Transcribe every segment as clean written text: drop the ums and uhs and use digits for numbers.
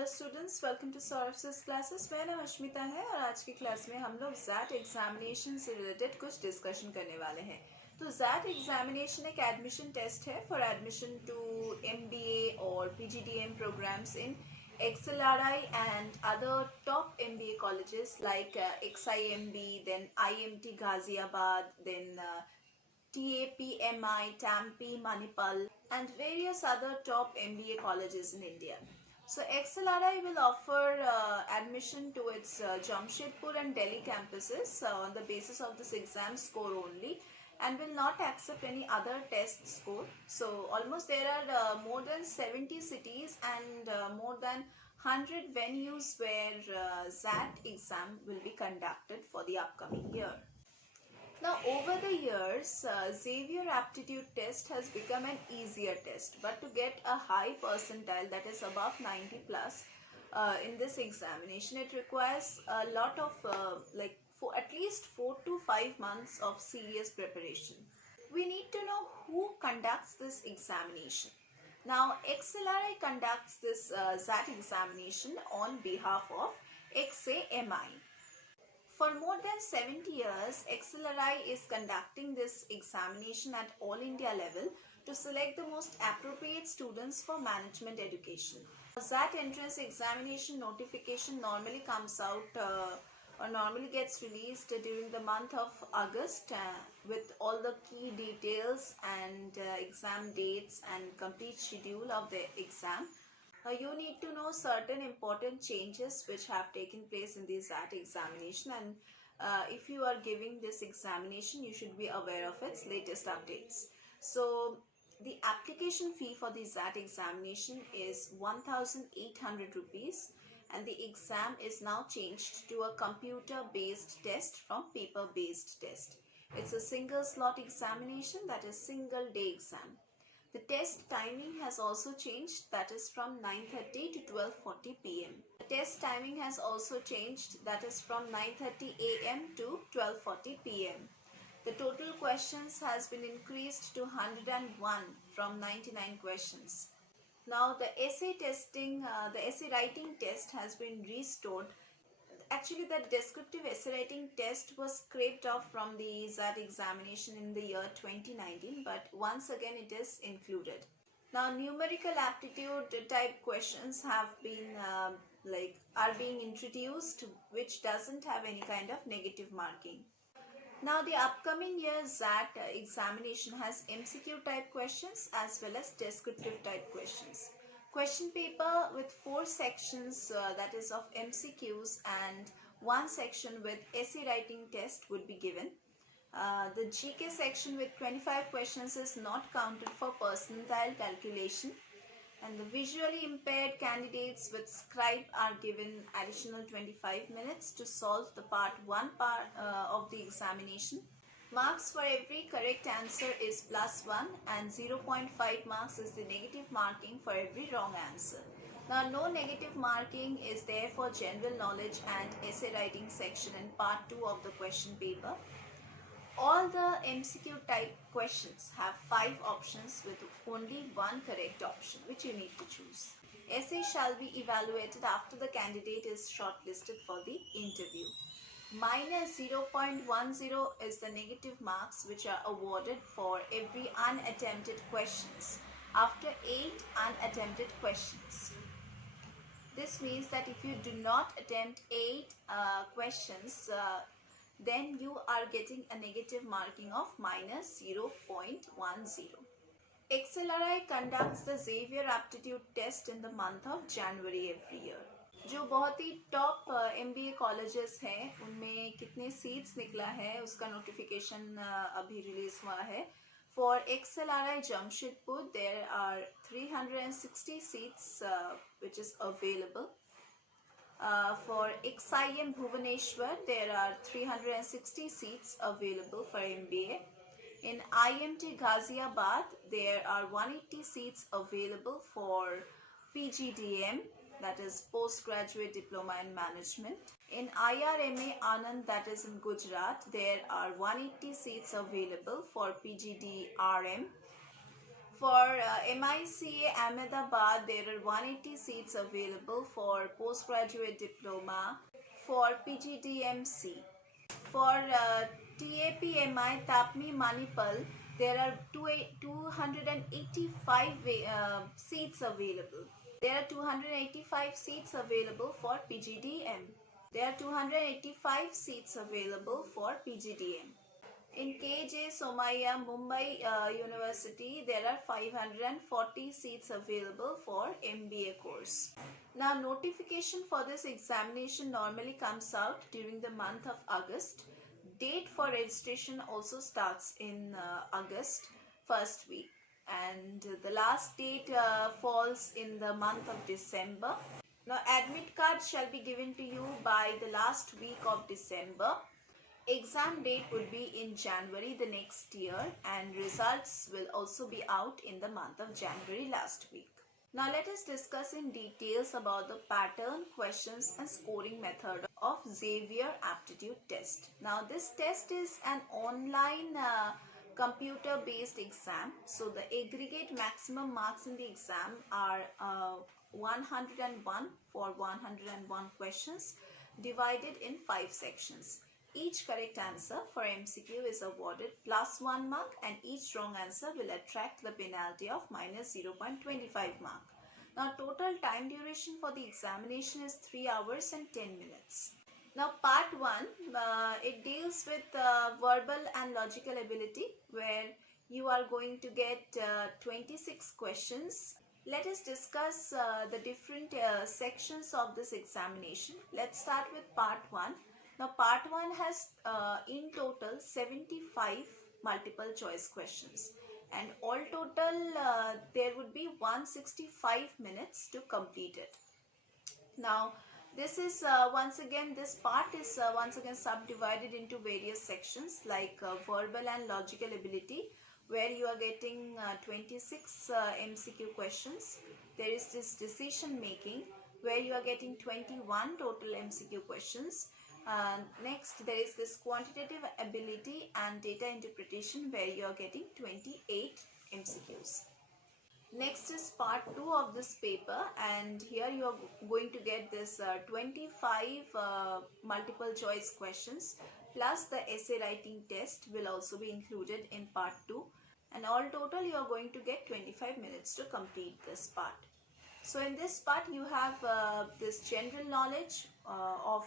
Hello students, welcome to Saurabh's classes. मेरा नाम अश्मिता है और आज की क्लास में हम लोग XAT एग्जामिनेशन से रिलेटेड कुछ डिस्कशन करने वाले हैं। तो XAT एग्जामिनेशन एक एडमिशन टेस्ट है फॉर एडमिशन टू MBA और PGDM programmes in XLRI and other top MBA colleges like XIMB, then IMT Ghaziabad, then TAPMI, TAMP, Manipal, and various other top MBA colleges in India. So XLRI will offer admission to its Jamshedpur and Delhi campuses on the basis of this exam score only, and will not accept any other test score. So almost there are more than 70 cities and more than 100 venues where XAT exam will be conducted for the upcoming year. Now, over the years, Xavier Aptitude Test has become an easier test, but to get a high percentile, that is above 90 plus, in this examination, it requires a lot of for at least 4 to 5 months of serious preparation. We need to know who conducts this examination. Now, XLRI conducts this XAT examination on behalf of XAMI. For more than 70 years, XLRI is conducting this examination at all India level to select the most appropriate students for management education. XAT entrance examination notification normally comes out or normally gets released during the month of August with all the key details and exam dates and complete schedule of the exam. You need to know certain important changes which have taken place in the XAT examination, and if you are giving this examination, you should be aware of its latest updates. So the application fee for the XAT examination is 1,800 rupees, and the exam is now changed to a computer-based test from paper-based test. It's a single slot examination, that is single day exam. The test timing has also changed, that is from 9:30 to 12:40 p.m. The test timing has also changed, that is from 9:30 a.m. to 12:40 p.m. The total questions has been increased to 101 from 99 questions. Now the essay testing, the essay writing test has been restored. Actually, the descriptive essay writing test was scraped off from the XAT examination in the year 2019, but once again it is included. Now, numerical aptitude type questions have been are being introduced, which doesn't have any kind of negative marking. Now, the upcoming year XAT examination has MCQ type questions as well as descriptive type questions. Question paper with 4 sections, that is of MCQs, and 1 section with essay writing test would be given. The GK section with 25 questions is not counted for percentile calculation, and the visually impaired candidates with scribe are given additional 25 minutes to solve the part 1 of the examination. Marks for every correct answer is +1, and 0.5 marks is the negative marking for every wrong answer. Now, no negative marking is there for general knowledge and essay writing section in part 2 of the question paper. All the MCQ type questions have 5 options with only 1 correct option which you need to choose. Essay shall be evaluated after the candidate is shortlisted for the interview. Minus 0.10 is the negative marks which are awarded for every unattempted questions after 8 unattempted questions. This means that if you do not attempt 8 questions, then you are getting a negative marking of minus 0.10. XLRI conducts the Xavier Aptitude Test in the month of January every year. जो बहुत ही top MBA colleges हैं उनमें कितने seats निकला है उसका notification अभी release हुआ है. For XLRI Jamshedpur, there are 360 seats which is available. For XIM Bhubaneswar, there are 360 seats available for MBA. In IMT Ghaziabad, there are 180 seats available for PGDM, that is Postgraduate Diploma in Management. In IRMA Anand, that is in Gujarat, there are 180 seats available for PGDRM. For MICA Ahmedabad, there are 180 seats available for postgraduate diploma for PGDM-C. For TAPMI Tapmi Manipal, there are 285 seats available. There are 285 seats available for PGDM. There are 285 seats available for PGDM. In KJ Somaiya Mumbai University, there are 540 seats available for MBA course. Now, notification for this examination normally comes out during the month of August. Date for registration also starts in August first week, and the last date falls in the month of December. Now, admit card shall be given to you by the last week of December. Exam date would be in January the next year, and results will also be out in the month of January last week. Now let us discuss in details about the pattern, questions and scoring method of Xavier Aptitude Test. Now this test is an online computer based exam. So the aggregate maximum marks in the exam are 101 for 101 questions divided in 5 sections. Each correct answer for MCQ is awarded plus 1 mark, and each wrong answer will attract the penalty of minus 0.25 mark. Now total time duration for the examination is 3 hours and 10 minutes. Now part 1, it deals with verbal and logical ability, where you are going to get 26 questions. Let us discuss the different sections of this examination. Let's start with part 1. Now part 1 has in total 75 multiple choice questions, and all total there would be 165 minutes to complete it. Now this is this part is once again subdivided into various sections like verbal and logical ability, where you are getting 26 MCQ questions. There is this decision making, where you are getting 21 total MCQ questions. Next, there is this quantitative ability and data interpretation, where you are getting 28 MCQs. Next is part 2 of this paper, and here you are going to get this 25 multiple choice questions, plus the essay writing test will also be included in part 2, and all total you are going to get 25 minutes to complete this part. So in this part you have this general knowledge of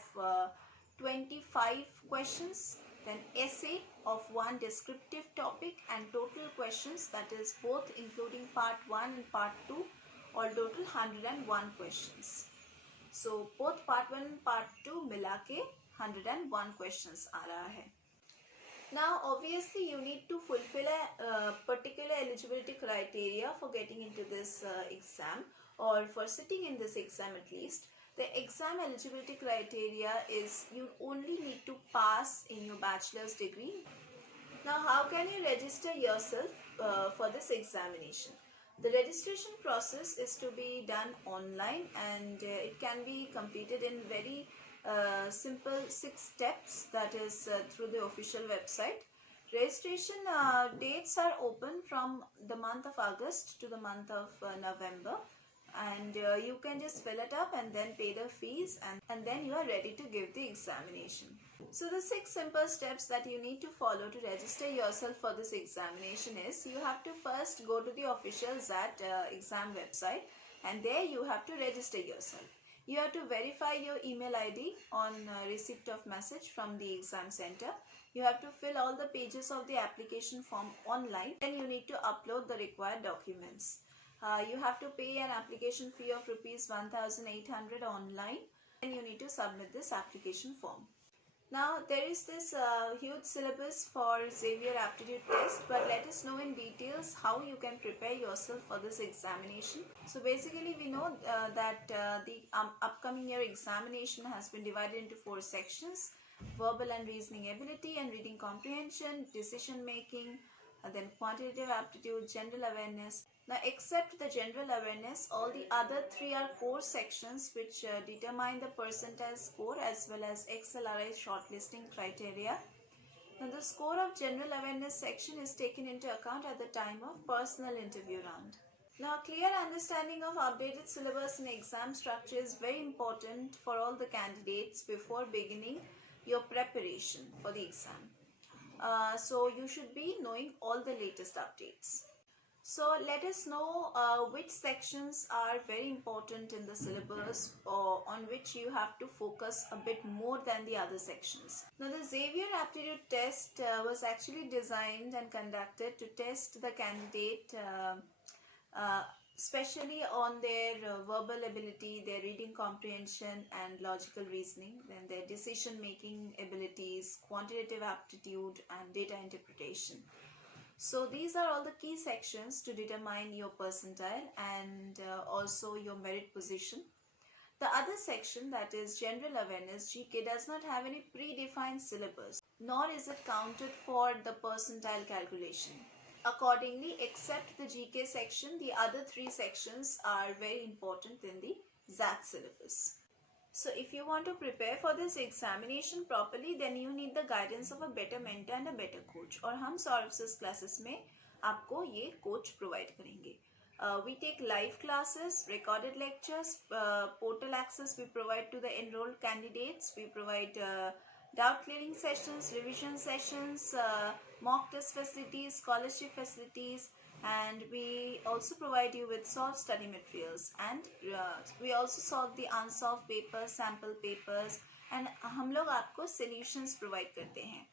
25 questions, then essay of 1 descriptive topic, and total questions, that is both including part 1 and part 2, all total 101 questions. So both part 1 and part 2 मिला के 101 questions आ रहा है. Now obviously you need to fulfill a particular eligibility criteria for getting into this exam, or for sitting in this exam at least. The exam eligibility criteria is you only need to pass in your bachelor's degree. Now how can you register yourself for this examination? The registration process is to be done online, and it can be completed in very simple 6 steps, that is through the official website. Registration dates are open from the month of August to the month of November, and you can just fill it up and then pay the fees, and then you are ready to give the examination. So the 6 simple steps that you need to follow to register yourself for this examination is, you have to first go to the official XAT Exam website, and there you have to register yourself. You have to verify your email ID on receipt of message from the exam center. You have to fill all the pages of the application form online. Then you need to upload the required documents. You have to pay an application fee of rupees 1,800 online. Then you need to submit this application form. Now there is this huge syllabus for Xavier Aptitude Test, but let us know in details how you can prepare yourself for this examination. So basically we know that the upcoming year examination has been divided into 4 sections: verbal and reasoning ability and reading comprehension, decision making, then quantitative aptitude, general awareness. Now except the general awareness, all the other 3 are core sections which determine the percentile score as well as XLRI shortlisting criteria. Now, the score of general awareness section is taken into account at the time of personal interview round. Now, clear understanding of updated syllabus and exam structure is very important for all the candidates before beginning your preparation for the exam. So, you should be knowing all the latest updates. So, let us know which sections are very important in the syllabus or on which you have to focus a bit more than the other sections. Now, the Xavier Aptitude Test was actually designed and conducted to test the candidate especially on their verbal ability, their reading comprehension and logical reasoning, then their decision making abilities, quantitative aptitude and data interpretation. So these are all the key sections to determine your percentile and also your merit position. The other section, that is general awareness GK, does not have any predefined syllabus, nor is it counted for the percentile calculation. Accordingly, except the GK section, the other three sections are very important in the XAT syllabus. So if you want to prepare for this examination properly, then you need the guidance of a better mentor and a better coach. और हम Syllabus classes में आपको ये coach provide करेंगे. We take live classes, recorded lectures, portal access we provide to the enrolled candidates. We provide doubt clearing sessions, revision sessions, mock test facilities, scholarship facilities, and we also provide you with solved study materials, and we also solve the unsolved papers, sample papers, and हम लोग आपको solutions provide करते हैं.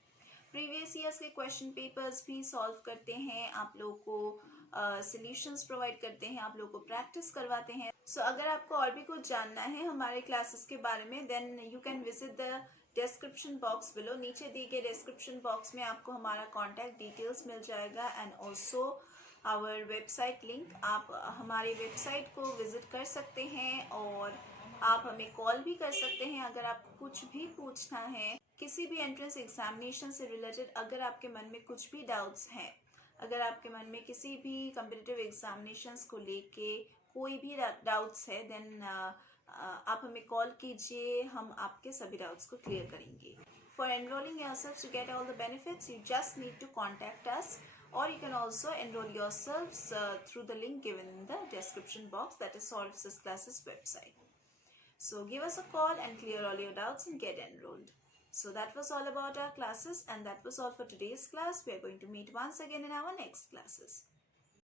Previous years के question papers भी solve करते हैं, आप लोगों को solutions provide करते हैं, आप लोगों को practice करवाते हैं. So अगर आपको और भी कुछ जानना है हमारे classes के बारे में, then you can visit the description box below. नीचे दिए गए description box में आपको हमारा contact details मिल जाएगा and also our website link. आप हमारे website को visit कर सकते हैं और आप हमें call भी कर सकते हैं अगर आपको कुछ भी पूछना है किसी भी entrance examination से related. अगर आपके मन में कुछ भी doubts हैं, अगर आपके मन में किसी भी competitive examinations को लेके कोई भी doubts है, then आप हमें कॉल कीजिए, हम आपके सभी डाउट्स को क्लियर करेंगे. For enrolling yourselves to get all the benefits, you just need to contact us, or you can also enroll yourselves through the link given in the description box, that is Syllabus Classes website. So give us a call and clear all your doubts and get enrolled. So that was all about our classes, and that was all for today's class. We are going to meet once again in our next classes.